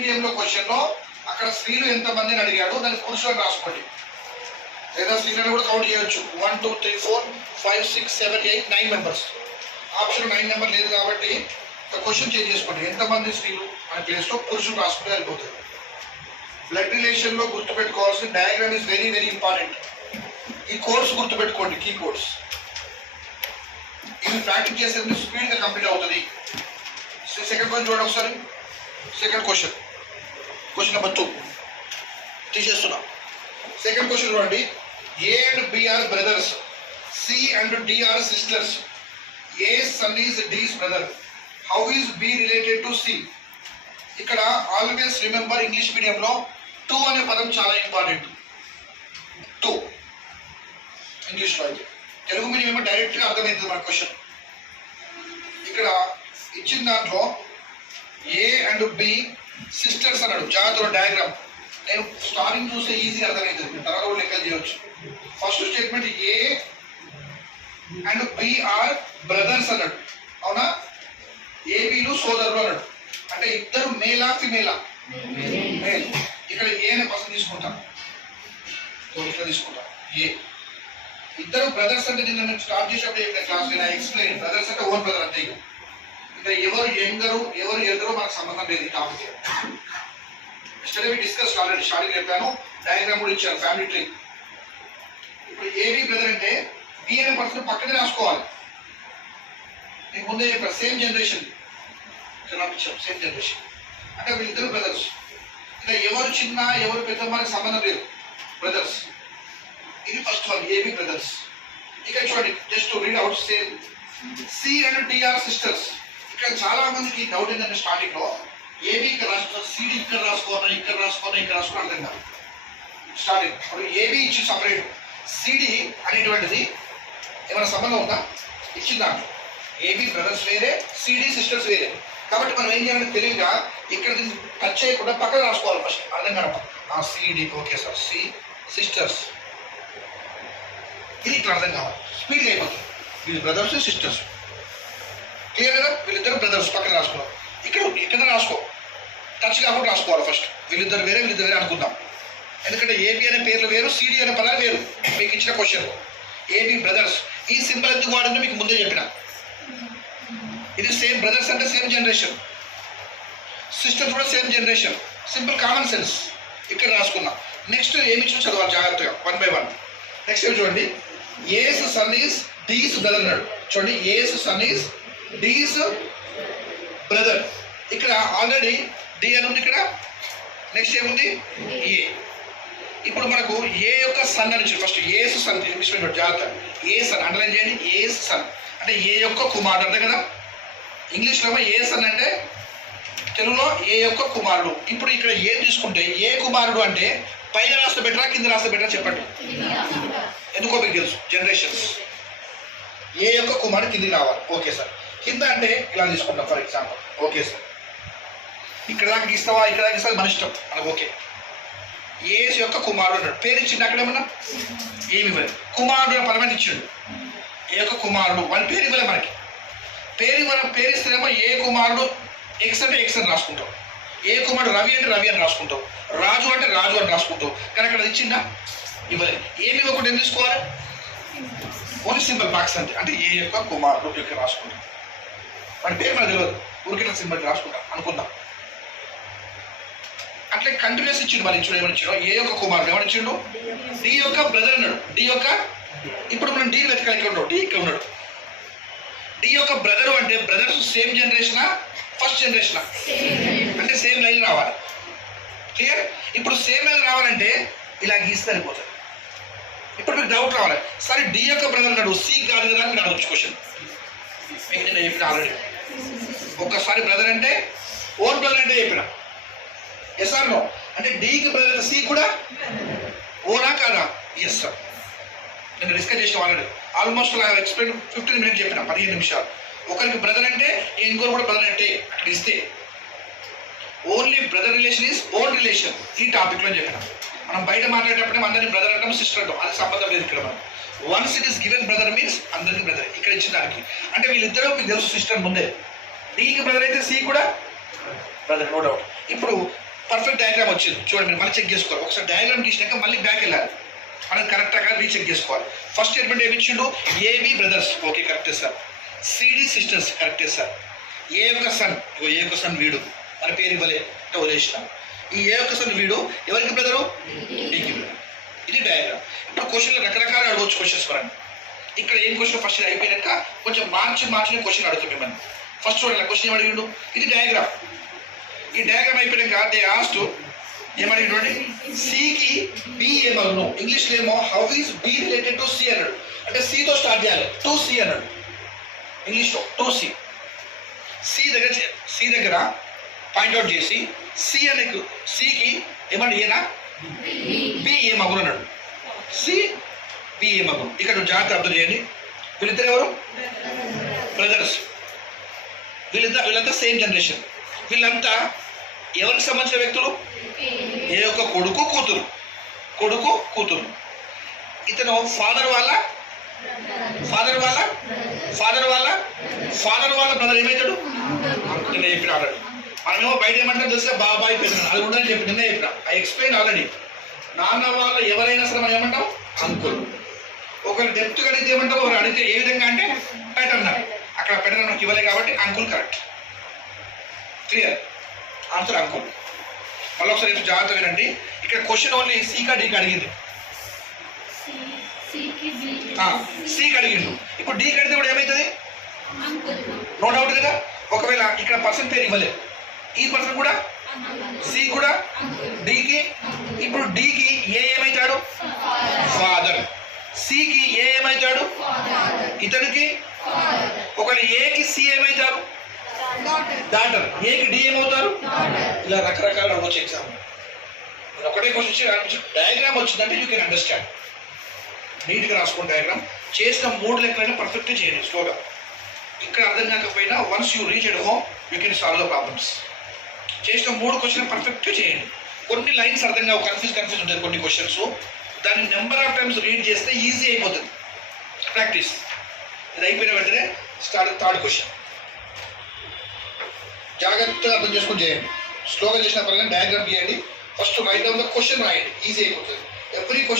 మీడియంలో క్వశ్చన్లో అక్కడ స్త్రీలు ఎంతమంది అని అడిగాడు, దాన్ని పురుషులను రాసుకోండి. లేదా స్త్రీలను కూడా కౌంట్ చేయొచ్చు. 1 2 3 4 5 6 7 8 9 మెంబర్స్. ఆప్షన్ 9 నెంబర్ లేదు కాబట్టి క్వశ్చన్ చేంజ్ చేసుకోండి. ఎంతమంది స్త్రీలు అనే ప్లేస్లో పురుషులు రాసుకుంటే వెళ్ళిపోతుంది. బ్లడ్ రిలేషన్లో గుర్తుపెట్టుకోవాల్సిన diagram is very very important. ఈ కోర్స్ గుర్తుపెట్టుకోండి, కీ కోర్స్. ఇవి ప్రాక్టీస్ చేసేది స్పీడ్గా కంప్లీట్ అవుతుంది. సెకండ్ క్వశ్చన్ చూడండి ఒకసారి. సెకండ్ క్వశ్చన్ నెంబర్ 2 తీసేస్తున్నా. సెకండ్ క్వశ్చన్ చూడండి. A and B are brothers, C and D are sisters. A son is D's brother. How is B related to C. ఇక్కడ always remember, English మీడియంలో 2 అనే పదం చాలా important. 2 ఇంగ్లీష్లో అయితే, తెలుగు మీడియం ఏమో డైరెక్ట్గా అర్థమవుతుంది మన క్వశ్చన్. ఇక్కడ ఇచ్చిన దాంట్లో ఏ అండ్ బి సిస్టర్స్ అన్నాడు. జాగ్రత్త డయాగ్రామ్. నేను స్టార్టింగ్ చూస్తే ఈజీగా అర్థమవుతుంది, తర్వాత కూడా లెక్కలు చేయవచ్చు. First statement A and B are brothers అన్నాడు. అవునా? ఏబీలు సోదరులు అన్నాడు. అంటే ఇద్దరు మేలా ఫిమేలా? మేల్. ఇక్కడ ఏ అనే పర్సన్ తీసుకుంటాం, ఇక్కడ తీసుకుంటాం ఏ. ఇద్దరు బ్రదర్స్ అంటే నేను స్టార్ట్ చేసినప్పుడు చెప్పిన క్లాస్ నేను ఎక్స్ప్లెయిన్. బ్రదర్స్ అంటే ఓన్ బ్రదర్ అంతే. ఇంకా ఎవరు యంగరు ఎవరు ఎదురో మనకు సంబంధం లేదు ఈ topic. Study discuss already starting చెప్పాను, డయాగ్రామ్ కూడా ఇచ్చాను, ఫ్యామిలీ ట్రీ. ఇప్పుడు ఏబీ బ్రదర్ అంటే బి అనే పర్సన్ పక్కనే రాసుకోవాలి. నేను ముందే చెప్పాను, సేమ్ జనరేషన్. సేమ్ జనరేషన్ అంటే వీళ్ళిద్దరు బ్రదర్స్. ఇంకా ఎవరు చిన్న ఎవరు పెద్ద మనకు సంబంధం లేదు, బ్రదర్స్. ఇది ఫస్ట్ వన్, ఏబీ బ్రదర్స్. ఇక్కడ చూడండి, just read out. Same C and D are sisters. ఇక్కడ చాలా మందికి డౌట్ ఏంటంటే స్టార్టింగ్ లో ఏబీ ఇక్కడ రాసుకోవాలి, సిడి ఇక్కడ రాసుకోవాలి, ఇక్కడ రాసుకోవాలి, ఇక్కడ రాసుకోవాలి అర్థం కాదు స్టార్టింగ్. ఇప్పుడు ఏబీ ఇచ్చి సపరేట్, సిడి అనేటువంటిది ఏమైనా సంబంధం ఉందా? ఇచ్చిందా? ఏబీ బ్రదర్స్ వేరే, సిడి సిస్టర్స్ వేరే. కాబట్టి మనం ఏం చేయాలంటే తెలివిగా ఇక్కడ టచ్ చేయకుండా పక్కన రాసుకోవాలి ఫస్ట్. అర్థం కాదు CD, okay sir, C sisters. ఇది ఇట్లా అర్థం కావాలి, స్పీడ్గా అయిపోతుంది. వీళ్ళు బ్రదర్స్ సిస్టర్స్, క్లియర్ కదా? వీళ్ళిద్దరు బ్రదర్స్ పక్కన రాసుకున్నాం. ఇక్కడ రాసుకో, టచ్ కాకుండా రాసుకోవాలి ఫస్ట్. వీళ్ళిద్దరు వేరే వీళ్ళిద్దరు వేరే అనుకుందాం. ఎందుకంటే ఏబీ అనే పేర్లు వేరు, సిడి అనే పదాలు వేరు. మీకు ఇచ్చిన క్వశ్చన్ ఏబీ బ్రదర్స్. ఈ సింబల్ ఎందుకు వాడిందో మీకు ముందే చెప్పిన. ఇది సేమ్, బ్రదర్స్ అంటే సేమ్ జనరేషన్, సిస్టర్స్ కూడా same generation. Simple common sense. ఇక్కడ రాసుకున్నాం. నెక్స్ట్ ఏమి ఇచ్చిన చదవాలి జాగ్రత్తగా, 1 by 1. నెక్స్ట్ ఏమి చూడండి. ఏస్ సన్ ఈస్ డీస్ బ్రదర్ అన్నాడు. చూడండి, ఏస్ సన్ ఈస్ డీస్ బ్రదర్. ఇక్కడ ఆల్రెడీ డి అని ఉంది ఇక్కడ. నెక్స్ట్ ఏముంది? ఏ. ఇప్పుడు మనకు ఏ యొక్క సన్ అని ఫస్ట్ ఏస్ సన్ తీసుకున్నాడు. జాగ్రత్త, ఏ సన్ అండర్లైన్ చేయండి. ఏస్ సన్ అంటే ఏ యొక్క కుమారుడు, అంతే కదా? ఇంగ్లీష్లో ఏ సన్ అంటే, తెలుగులో ఏ యొక్క కుమారుడు. ఇప్పుడు ఇక్కడ ఏ తీసుకుంటే ఏ కుమారుడు అంటే పైన రాస్తే బెటరా కింద రాస్తే బెటరా చెప్పండి? ఎందుకో మీకు తెలుసు, జనరేషన్స్. ఏ యొక్క కుమారుడు కిందికి రావాలి. Okay sir. కింద అంటే ఇలా తీసుకుంటాం ఫర్ ఎగ్జాంపుల్. Okay sir. ఇక్కడ దాకా ఇస్తావా, ఇక్కడ దాకా ఇస్తావా, మన ఇష్టం, మనకు ఓకే. ఏసు యొక్క కుమారుడు అన్నాడు. పేరు ఇచ్చిండు అక్కడ ఏమన్నా? ఏమి ఇవ్వలేదు. కుమారుడు పరమైన ఇచ్చిండు. ఏ యొక్క కుమారుడు, వాళ్ళ పేరు ఇవ్వలే మనకి. పేరు ఇస్తేనేమో ఏ కుమారుడు ఎక్స్ అంటే ఎక్స్ అని రాసుకుంటాం. ఏ కుమారుడు రవి అంటే రవి అని రాసుకుంటాం. రాజు అంటే రాజు అని రాసుకుంటాం. కానీ అక్కడ ఇచ్చిందా? ఇవ్వలేదు. ఏమి ఇవ్వకుండా ఏం తీసుకోవాలి? ఓన్లీ సింపుల్ బాక్స్ అంతే. అంటే ఏ యొక్క కుమారుడు యొక్క రాసుకుంటాం. మన పేరు మనకు తెలియదు, ఊరికే సింబల్ రాసుకుంటాం అనుకుందాం. అట్లే కంటిన్యూస్ ఇచ్చిండు. మరి ఇచ్చిండు ఏమని ఇచ్చిండు? ఏ యొక్క కుమారుడు ఏమని ఇచ్చిండు? డి యొక్క బ్రదర్ అన్నాడు. డి యొక్క, ఇప్పుడు మనం డి వెతకాలి. ఇక్కడ ఉన్నాడు, డి ఇక్కడ ఉన్నాడు. డి యొక్క బ్రదరు అంటే బ్రదర్స్ సేమ్ జనరేషనా ఫస్ట్ జనరేషనా? అంటే సేమ్ లైన్ రావాలి. క్లియర్? ఇప్పుడు సేమ్ లైన్ రావాలంటే ఇలా గీస్తే సరిపోతుంది. ఇప్పుడు మీకు డౌట్ రావాలి, సరే డి యొక్క బ్రదర్ అన్నాడు, సి కాదు కదా అని అడగచ్చు క్వశ్చన్. మీకు నేను చెప్పిన ఆల్రెడీ. ఒక్కసారి బ్రదర్ అంటే ఓన్ బ్రదర్ అంటే చెప్పిన. Yes or no? అంటే డీకి బ్రదర్ అయితే సి కూడా ఓనా కాదా? Yes sir. నేను డిస్కస్ చేసిన ఆల్రెడీ. ఆల్మోస్ట్ ఎక్స్ప్లెయిన్ 15 minutes చెప్పిన, 15 నిమిషాలు. ఒకరికి బ్రదర్ అంటే ఇంకోరు కూడా బ్రదర్ అంటే అక్కడ ఇస్తే only brother relation is own relation. ఈ టాపిక్లో చెప్పిన. మనం బయట మాట్లాడేటప్పుడే అందరినీ బ్రదర్ అంటాం, సిస్టర్ అంటాం. అది సంబంధం లేదు ఇక్కడ. మనం once it is given brother means అందరినీ బ్రదర్. ఇక్కడ ఇచ్చిన దానికి అంటే వీళ్ళిద్దరూ మీకు తెలుసు సిస్టర్ ముందే. డీకి బ్రదర్ అయితే సి కూడా బ్రదర్, నో డౌట్. ఇప్పుడు పర్ఫెక్ట్ డయాగ్రామ్ వచ్చింది చూడండి, మళ్ళీ చెక్ చేసుకోవాలి. ఒకసారి డయాగ్రామ్ గీసినాక మళ్ళీ బ్యాక్ వెళ్ళాలి, మనం కరెక్ట్గా రీచెక్ చేసుకోవాలి. ఫస్ట్ స్టేట్మెంట్ ఏమి ఇచ్చిండు? ఏబి బ్రదర్స్, ఓకే కరెక్టే సార్. సిడి సిస్టర్స్, కరెక్టే సార్. ఏ యొక్క సన్, ఏ యొక్క సన్ వీడు, మన పేరు ఇవ్వలే అంటే వదిలేసినాం. ఈ ఏ యొక్క సన్ వీడు ఎవరికి బ్రదరు? డికి బ్రదర్. ఇది డయాగ్రామ్. ఇప్పుడు క్వశ్చన్లు రకరకాలు అడగవచ్చు క్వశ్చన్స్ పరంగా. ఇక్కడ ఏం క్వశ్చన్ ఫస్ట్ అయిపోయాక కొంచెం మార్చి క్వశ్చన్ అడుగుతాం మిమ్మల్ని. ఫస్ట్ చూడాలి క్వశ్చన్ ఏం అడిగిండు, ఇది డయాగ్రామ్. ఈ డయాగ్రామ్ అయిపోయాక దే ఆస్ట్ ఏమడిగిండు, సికి బి ఏమను, ఇంగ్లీష్లో ఏమో how is B related to C అన్నాడు. అంటే సితో స్టార్ట్ చేయాలి, టు సి అన్నాడు ఇంగ్లీష్లో, టు సి. సి దగ్గర పాయింట్అవుట్ చేసి సి అనే సికి ఏమన్నా ఏనా బి ఏ మగురు అన్నాడు. సి బి ఏ మగురు. ఇక్కడ జాగ్రత్త అర్థం చేయండి. వీళ్ళిద్దరు ఎవరు? బ్రదర్స్. వీళ్ళంతా సేమ్ జనరేషన్. వీళ్ళంతా ఎవరికి సంబంధించిన వ్యక్తులు? ఏ యొక్క కొడుకు కూతురు. ఇతను ఫాదర్ వాళ్ళ బ్రదర్ ఏమవుతాడు? నిన్న చెప్పిన ఆల్రెడీ. మనమేమో బయట ఏమంటారు తెలుసా, బాబాయ్ పెద్దనాన్న, అది ఉందని చెప్పి నిన్న చెప్పిన. I explain already. నాన్న వాళ్ళ ఎవరైనా సరే మనం ఏమంటాం? అంకుల్. ఒకరు డెప్త్ అడిగితే ఏమంటాం? ఒకరు అడిగితే ఏ విధంగా అంటే పెటర్నల్. అక్కడ పెటర్నల్ ఇవ్వలే కాబట్టి uncle correct. Clear answer uncle. మళ్ళీ ఒకసారి జాగ్రత్త వినండి. ఇక్కడ క్వశ్చన్ ఓన్లీ సీకా డీకి అడిగింది. సికి అడిగిండు. ఇప్పుడు డీకి అడిగితే కూడా ఏమవుతుంది? నో డౌట్ కదా. ఒకవేళ ఇక్కడ పర్సన్ పేరు ఇవ్వలేదు, ఈ పర్సన్ కూడా సి కూడా డీకి. ఇప్పుడు డీకి ఏ ఏమవుతాడు? ఫాదర్. సికి ఏ ఏమవుతాడు? ఇతనికి. ఒకవేళ ఏకి సి ఏమవుతారు? డాటర్. ఏకి డి ఏమవుతారు? ఇలా రకరకాల అవ్వచ్చు ఎగ్జామ్. ఒకటే క్వశ్చన్ డయాగ్రామ్ వచ్చిందంటే యూ కెన్ అండర్స్టాండ్. నీట్గా రాసుకోండి డయాగ్రామ్. చేసిన 3 లెక్కలైనా పర్ఫెక్ట్గా చేయండి స్లోగా. ఇక్కడ అర్థం కాకపోయినా once you reach at home you can solve the problems. చేసిన 3 క్వశ్చన్ పర్ఫెక్ట్గా చేయండి. కొన్ని లైన్స్ అర్థం కావు, కన్ఫ్యూజ్ ఉంటుంది కొన్ని క్వశ్చన్స్. దాన్ని నెంబర్ ఆఫ్ టైమ్స్ రీడ్ చేస్తే ఈజీ అయిపోతుంది. ప్రాక్టీస్. ఇది అయిపోయిన వెంటనే థర్డ్ క్వశ్చన్. జాగ్రత్తగా అర్థం చేసుకొని చేయండి. స్లోగా చేసిన పరంగా డయాగ్రామ్ గీయండి. First right down the question రాయండి, ఈజీ అయిపోతుంది. Every question